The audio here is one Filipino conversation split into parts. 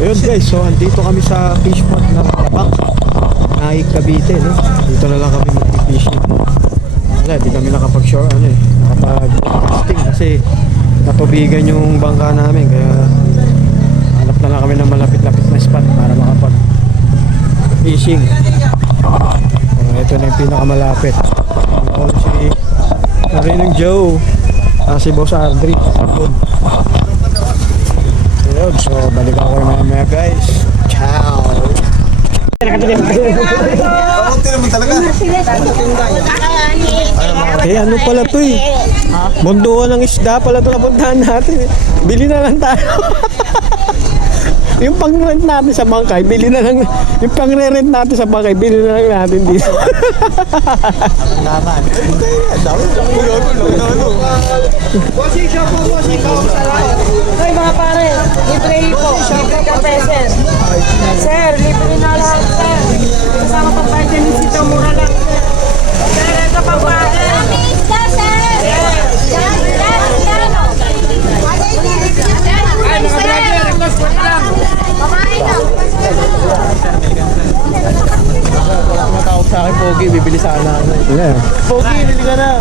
Ayun guys, so andito kami sa fish pond ng Labak, Naik, Cavite, no? Dito na lang kami mag-fishing. Wala, di kami nakapag-shore, nakapag-casting kasi natubigan yung bangka namin. Kaya hanap na lang kami ng malapit-lapit na spot para makapag-fishing. Ito na yung pinakamalapit. Ako si Marinong Joe, si Boss Ardri. Ayun, so balik ako mamaya guys. Ciao! Eh ano pala to eh, munduan ng isda pala to napuntahan natin eh. Bili na lang tayo. Yung pang-rent natin sa bangkay, bili na lang. Yung pang-rent natin sa bangkay, bili na lang natin dito. Naman. Hoy mga pare, libre po, libre ka pesos. Sir, libre na lahat sir. Kasama pang budget ni Sito, mura lang sir. Sir, ito pang budget. Ay, mga brother, request ko na lang. Matawag sa akin, Pogi, bibili sana ako. Yeah. Pogi, bili ka na.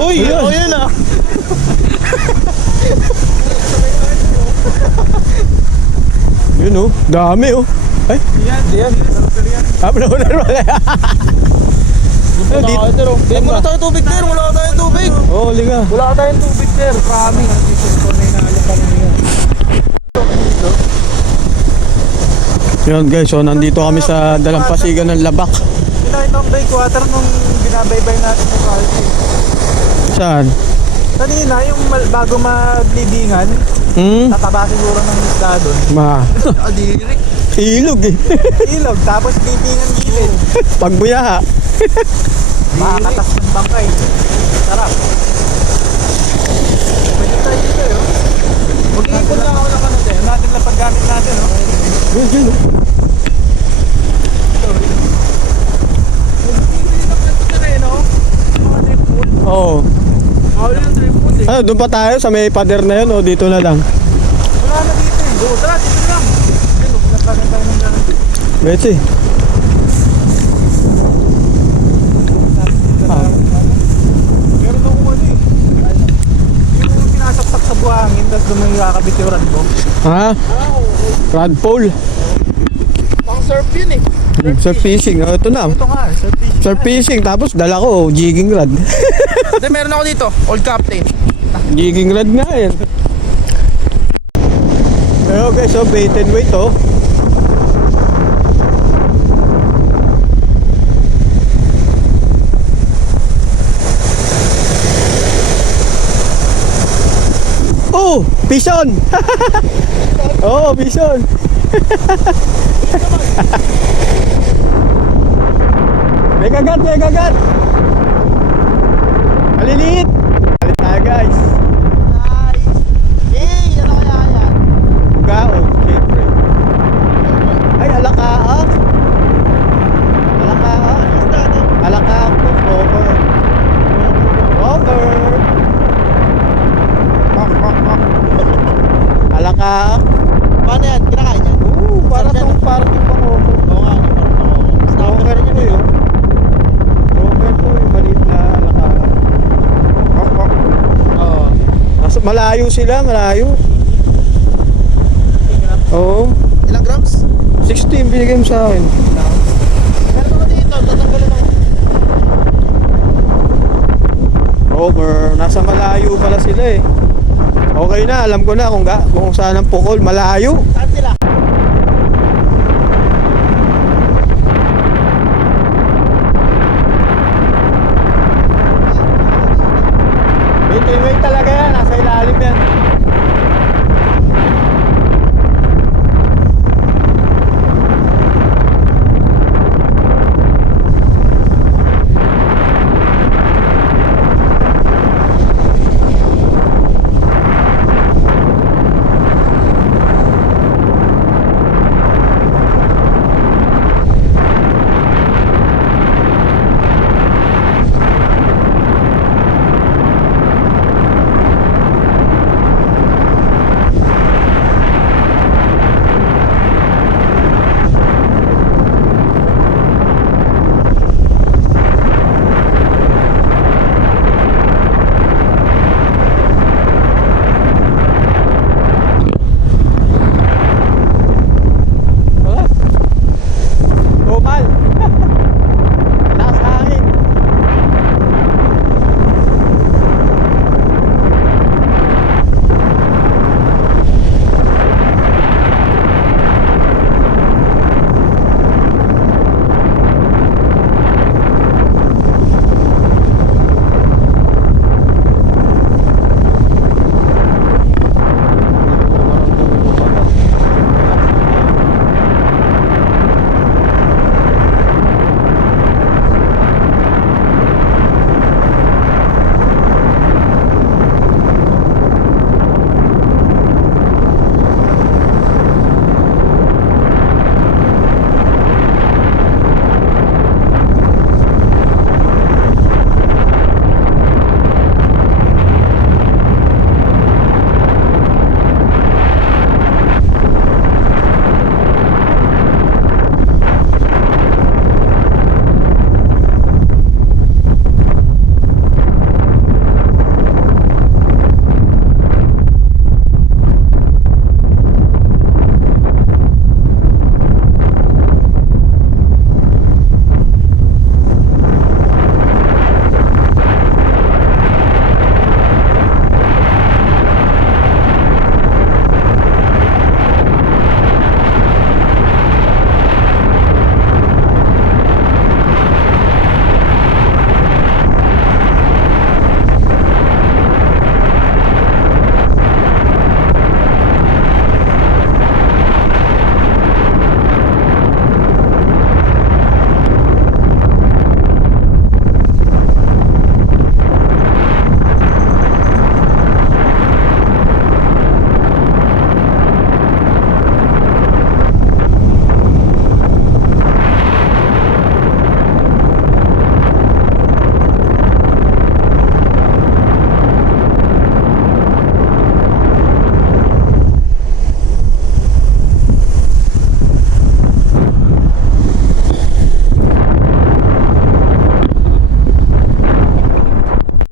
Uy, Yun. oh, yun ah. Yun oh, dami oh. Ay, Yan. wala wala. Wala muna tayo tubig, sir. Wala tayong tubig. Oh, liga. Wala tayong tubig, sir. Promise. Yun guys, so nandito kami sa dalampasigan ng Labak. Pinakita ang breakwater nung binabaybay natin sa quality. Saan? Kanina, yung bago maglibingan, tataba siguro ng isda doon. Adirik. Ilog eh. Ilog, tapos libingan gilid. Pagbuyaha. Makakatas ng bangkay. Sarap. Pwede tayo dito yun. Mag-iipon lang ako ng ano din. Natin lang paggamit natin, no? Yun, yun oh. Oo. Bawal yung trip food eh. Ano, doon pa tayo sa may pader na yun o dito na lang? Wala na dito eh. Go, tara, dito lang. Ayun, pinagkakan tayo ng gano'n. Betsi. Meron akong ano eh. Yung pinasaksak sa buhangin, tapos doon may kakabit yung rod mo. Ha? Rod pole. Pang surf yun eh. Surf fishing. Oh, ito na. Ito nga, surf fishing. Surf fishing. Tapos dala ko, jigging rod. Hindi, meron ako dito. Old Captain. Jigging rod nga yan. Pero guys, so bait and wait oh. Oh, bison! Oh, bison! May kagat, may kagat! Maliliit! Malit tayo guys! Nice! Hey, ano kaya yan? Gaong, syempre. Ay, alakaa! Alakaa! Alakaa po, rover! Rover! Alakaa! Paano yan? Kinakain yan? Oo, para tong parang yung pangover. Oo nga, Rover po yun. Rover po yung maliit na alakaa. Oo. Malayo sila, malayo. Oo. Ilang grams? 16 binigay mo sa akin. Meron ako dito, tatanggalin ako. Rover, nasa malayo pala sila eh. Okay na, alam ko na kung saan ang pukol, malayo. Saan sila? Wait talaga yan, nasa ilalim yan.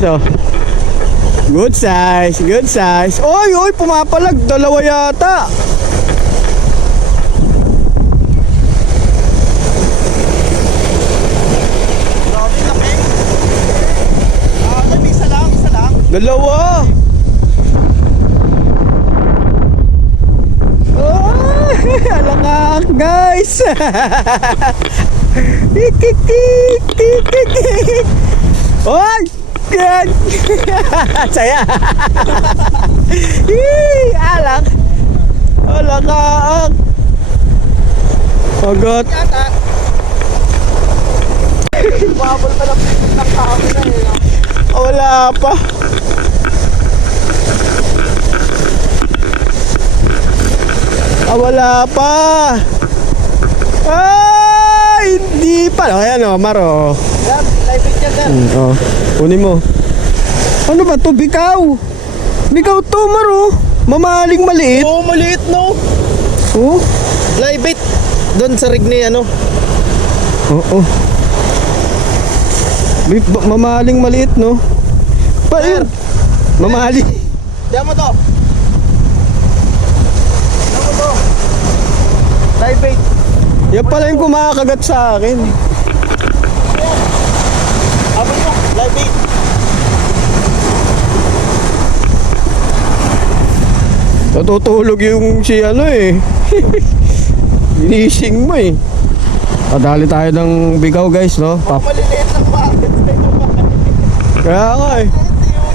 So, good size, good size. Oy, oy, pumapalag. Dalawa yata. Grabe, laki. Isa lang, isa lang. Dalawa. Oh, alangak, guys. Tik, tik, tik, tik, tik, tik. Oy, good. Saya. Alak. Alangak. Agot. Yata. Bubble pa ng tao na eh. Wala pa. Wala pa. Hindi pa. Ayan o, Maro. Yan, live it yan, yan. Oh, kunin mo. Ano ba to? Bikaw. Bikaw to, Maro. Mamaling maliit. Oo, maliit no. Oh. Live it. Doon sa rig ni ano. Oo. Mamaling maliit, no? Pa, yun. Mamaling. Diyan mo to. Diyan mo to. Live it. Yan pala yung kumakagat sa akin. Abot mo, live it. Natutulog yung si ano eh. Ginising mo eh. Padali tayo ng bigaw guys, no? Maliliit lang ba? Kaya nga eh.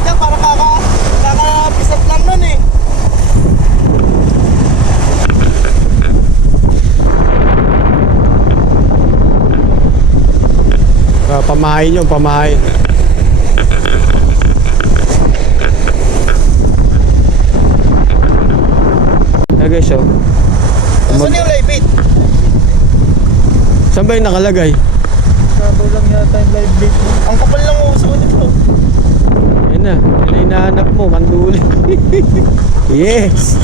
Diyan, parang kakapisat lang nun eh. Pamahain yun, pamahain. Okay, so. Saan yung live it? Saan ba yung nakalagay? Sabaw lang yata yung live it. Ang kapal lang uso nito. Yan na, yan na hinahanap mo, kanduli. Yes!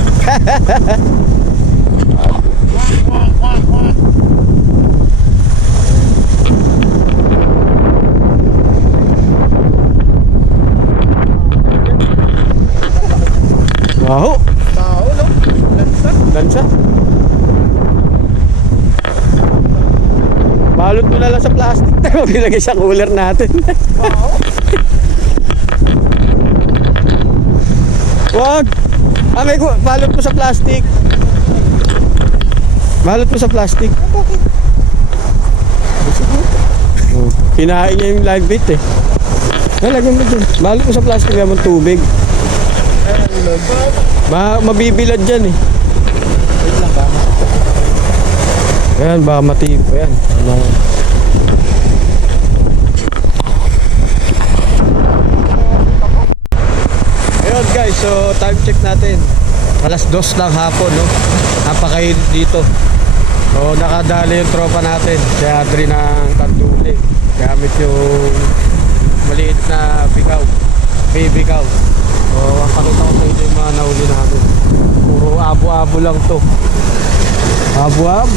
Wow! Tao no? Lansa. Lansa. Balot mo na lang sa plastic. Bilagay sa cooler natin. Wow. Wag! May balot mo sa plastic. Balot mo sa plastic. Bakit? Oh. Kinain niya yung live bait eh. Lagyan mo dun. Balot mo sa plastic naman tubig. Mabibilad dyan eh. Wait lang ba? Ayan, baka matipo yan. Anong... Ayun guys, so time check natin. Alas 2 ng hapon, no? Napakainit dito. So nakadali yung tropa natin. Si Adri ng Kanduli. Gamit yung maliit na bikaw. Baby cow. So ang pakita ko sa inyo yung mga nahuli namin. Puro abo-abo lang to. Abo-abo.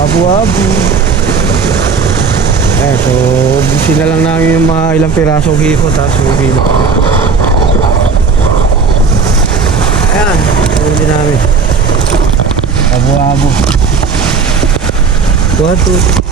Abo-abo. So busin na lang namin yung mga ilang pirasong hiko. Tapos uwi na. Ayan, huli namin. Abo-abo. 1, 2,